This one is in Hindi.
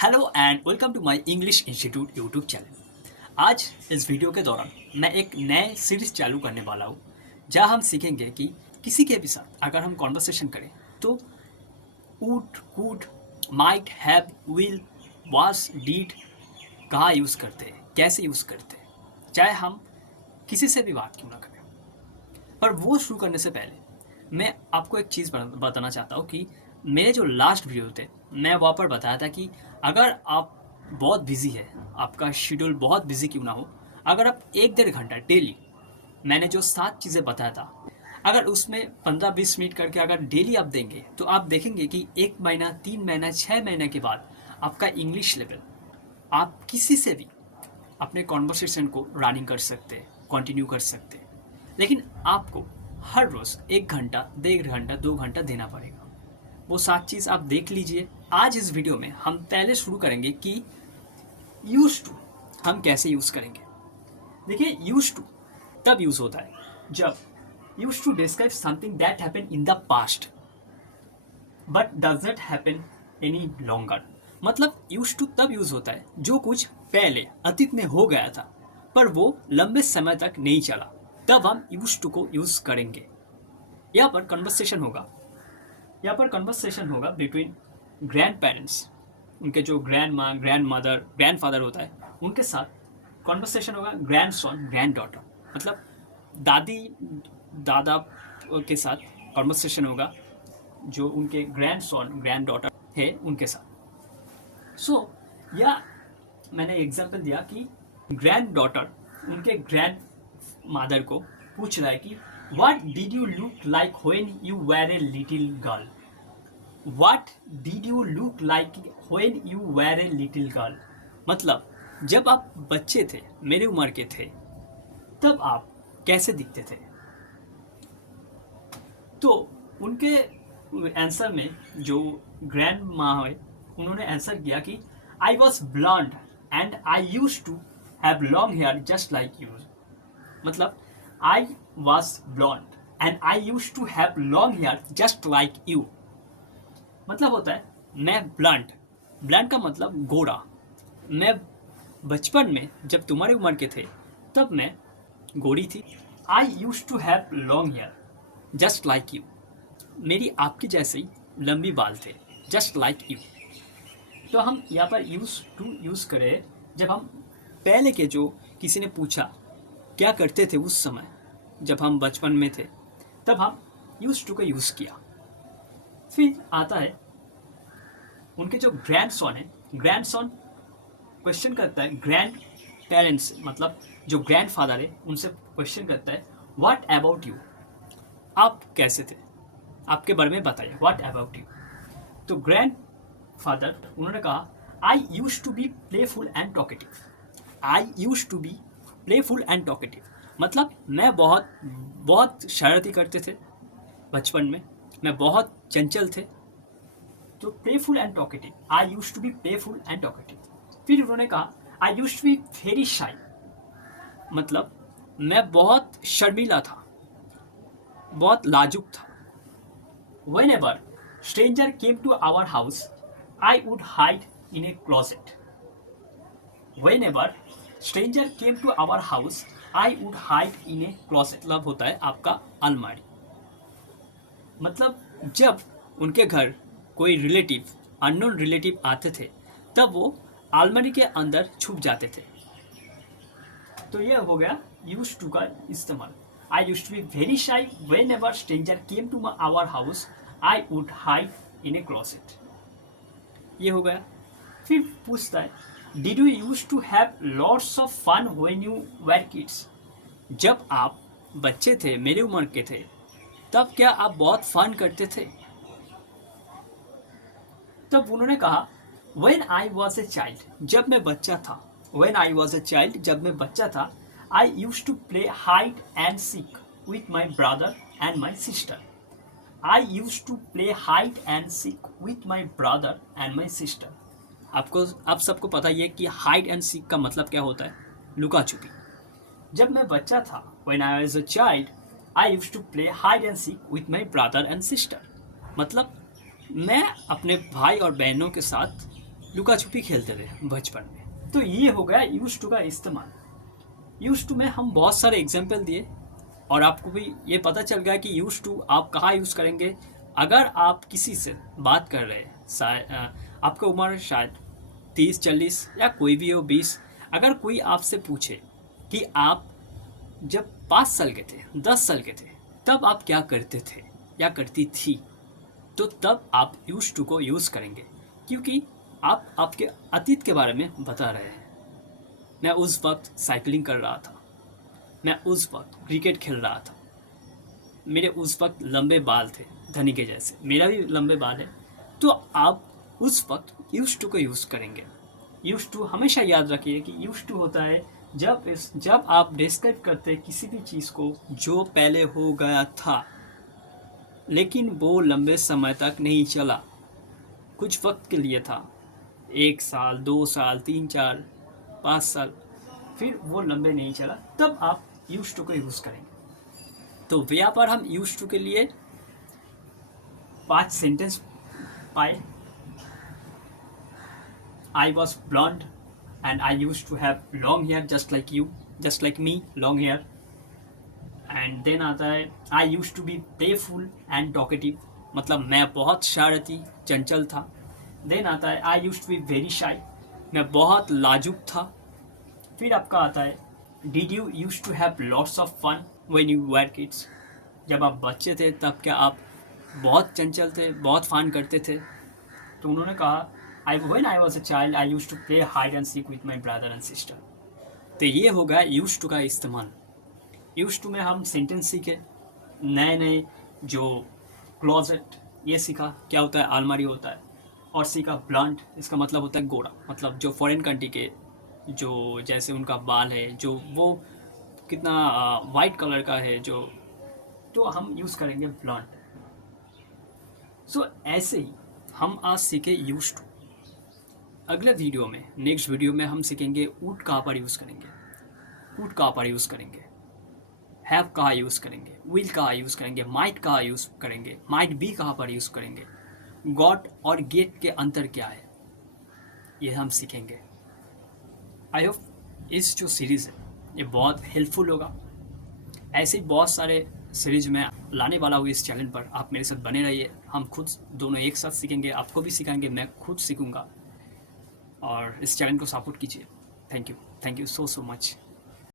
Hello and welcome to my English institute YouTube channel. आज इस वीडियो के दौरान मैं एक नए सीरीज चालू करने वाला हूँ जहाँ हम सीखेंगे कि किसी के भी साथ अगर हम कॉन्वर्सेशन करें तो would, could, might, have, will, was, did कहाँ यूज़ करते हैं, कैसे यूज़ करते हैं, चाहे हम किसी से भी बात क्यों ना करें। पर वो शुरू करने से पहले मैं आपको एक चीज़ बताना चाहता हूँ कि मेरे जो लास्ट वीडियो थे मैं वहाँ पर बताया था कि अगर आप बहुत बिज़ी है, आपका शेड्यूल बहुत बिज़ी क्यों ना हो, अगर आप 1-1.5 घंटा डेली मैंने जो 7 चीज़ें बताया था, अगर उसमें 15-20 मिनट करके अगर डेली आप देंगे तो आप देखेंगे कि 1 महीना, 3 महीना, 6 महीने के बाद आपका इंग्लिश लेवल आप किसी से भी अपने कॉन्वर्सेशन को रनिंग कर सकते हैं, कंटिन्यू कर सकते हैं। लेकिन आपको हर रोज़ 1 घंटा, 1.5 घंटा, 2 घंटा देना पड़ेगा। वो 7 चीज़ आप देख लीजिए। आज इस वीडियो में हम पहले शुरू करेंगे कि यूज टू हम कैसे यूज़ करेंगे। देखिए, यूज टू तब यूज़ होता है जब use to describe something that happen in the past but does not happen any longer. मतलब यूज टू तब यूज़ होता है जो कुछ पहले अतीत में हो गया था पर वो लंबे समय तक नहीं चला, तब हम यूज टू को यूज़ करेंगे। यहाँ पर कन्वर्सेशन होगा बिटवीन ग्रैंड पेरेंट्स, उनके जो ग्रैंड माँ, ग्रैंड मदर, ग्रैंड फादर होता है उनके साथ कन्वर्सेशन होगा ग्रैंड सन, ग्रैंड डॉटर, मतलब दादी दादा के साथ कन्वर्सेशन होगा जो उनके ग्रैंड सन, ग्रैंड डॉटर है उनके साथ। या मैंने एग्जाम्पल दिया कि ग्रैंड डॉटर उनके ग्रैंड मदर को पूछ रहा है कि what did you look like when you were a little girl. What did you look like when you were a little girl, मतलब जब आप बच्चे थे, मेरे उम्र के थे, तब आप कैसे दिखते थे। तो उनके आंसर में जो ग्रैंड माँ है उन्होंने आंसर किया कि I was blonde and I use to have long hair just like you. मतलब I was blonde and I use to have long hair just like you. मतलब होता है मैं ब्लंट, ब्लंट का मतलब गोरा। मैं बचपन में जब तुम्हारी उम्र के थे तब मैं गोरी थी। I use to have long hair just like you, मेरी आपकी जैसे ही लंबी बाल थे, जस्ट लाइक यू। तो हम यहाँ पर यूज टू यूज़ करें जब हम पहले के जो किसी ने पूछा क्या करते थे उस समय जब हम बचपन में थे, तब हम यूज टू का यूज़ किया। फिर आता है उनके जो ग्रैंड सन है, ग्रैंड सन क्वेश्चन करता है ग्रैंड पेरेंट्स, मतलब जो ग्रैंड फादर है उनसे क्वेश्चन करता है व्हाट अबाउट यू, आप कैसे थे, आपके बारे में बताइए, व्हाट अबाउट यू। तो ग्रैंड फादर उन्होंने कहा I use to be playful and talkative. I use to be playful and talkative, मतलब मैं बहुत शरारती करते थे बचपन में, मैं बहुत चंचल थे। तो playful and talkative, I use to be playful and talkative. फिर उन्होंने कहा I use to be very shy, मतलब मैं बहुत शर्मीला था, बहुत लाजुक था। Whenever stranger came to our house, I would hide in a closet. Whenever stranger came to our house, I would hide in a closet. मतलब होता है आपका अलमारी। मतलब जब उनके घर कोई रिलेटिव, अननोन रिलेटिव आते थे तब वो अलमारी के अंदर छुप जाते थे। तो ये हो गया यूज टू का इस्तेमाल। I use to be very shy, whenever stranger came to our house I would hide in a closet. ये हो गया। फिर पूछता है did you use to have lots of fun when you were kids. जब आप बच्चे थे, मेरे उम्र के थे, तब क्या आप बहुत फन करते थे। तब उन्होंने कहा when I was a child, जब मैं बच्चा था। When I was a child, जब मैं बच्चा था, I use to play hide and seek with my brother and my sister. I use to play hide and seek with my brother and my sister. आपको आप सबको पता ही है कि हाइड एंड सीक का मतलब क्या होता है, लुका छुपी। जब मैं बच्चा था, when I was a child, I use to play hide and seek with my brother and sister, मतलब मैं अपने भाई और बहनों के साथ लुका छुपी खेलते थे बचपन में। तो ये हो गया यूज टू का इस्तेमाल। यूज टू में हम बहुत सारे एग्जाम्पल दिए और आपको भी ये पता चल गया कि यूज टू आप कहाँ यूज़ करेंगे। अगर आप किसी से बात कर रहे हैं, आपका उम्र शायद 30-40 या कोई भी हो 20, अगर कोई आपसे पूछे कि आप जब 5 साल के थे, 10 साल के थे, तब आप क्या करते थे या करती थी, तो तब आप यूज टू को यूज़ करेंगे, क्योंकि आप आपके अतीत के बारे में बता रहे हैं। मैं उस वक्त साइकिलिंग कर रहा था, मैं उस वक्त क्रिकेट खेल रहा था, मेरे उस वक्त लंबे बाल थे धनी के जैसे, मेरा भी लंबे बाल है। तो आप उस वक्त यूज टू को यूज़ करेंगे। यूज टू हमेशा याद रखिए कि यूज टू होता है जब आप डिस्क्राइब करते हैं किसी भी चीज़ को जो पहले हो गया था लेकिन वो लंबे समय तक नहीं चला, कुछ वक्त के लिए था, 1 साल, 2 साल, 3, 4, 5 साल, फिर वो लंबे नहीं चला, तब आप यूज टू को यूज़ करेंगे। तो यहाँ पर हम यूज टू के लिए 5 सेंटेंस पाए। I was blonde and I used to have long hair just like you, just like me, long hair. And then आता है I used to be playful and talkative, मतलब मैं बहुत शरारती चंचल था। Then आता है I used to be very shy, मैं बहुत लाजुक था। फिर आपका आता है Did you used to have lots of fun when you were kids, जब आप बच्चे थे तब क्या आप बहुत चंचल थे, बहुत फन करते थे। तो उन्होंने कहा when I was a child I used to play hide and seek with my brother and sister। तो ये हो गया यूज टू का इस्तेमाल। यूज टू में हम सेंटेंस सीखे, नए नए जो क्लोजेट ये सीखा क्या होता है, अलमारी होता है, और सीखा ब्लंट, इसका मतलब होता है गोरा, मतलब जो फॉरेन कंट्री के जो जैसे उनका बाल है जो वो कितना वाइट कलर का है जो, तो हम यूज़ करेंगे ब्लंट। सो ऐसे ही हम आज सीखे यूज टू। अगले वीडियो में, नेक्स्ट वीडियो में हम सीखेंगे वुड कहाँ पर यूज़ करेंगे, वुड कहाँ पर यूज़ करेंगे, हैव कहाँ यूज़ करेंगे, विल कहाँ यूज़ करेंगे, माइट कहाँ यूज़ करेंगे, माइट बी कहाँ पर यूज़ करेंगे, गॉट और गेट के अंतर क्या है, ये हम सीखेंगे। आई होप इस जो सीरीज़ है ये बहुत हेल्पफुल होगा। ऐसे ही बहुत सारे सीरीज में लाने वाला हूँ इस चैनल पर, आप मेरे साथ बने रहिए। हम खुद दोनों एक साथ सीखेंगे, आपको भी सिखाएंगे, मैं खुद सीखूँगा, और इस चैनल को सपोर्ट कीजिए। Thank you so much.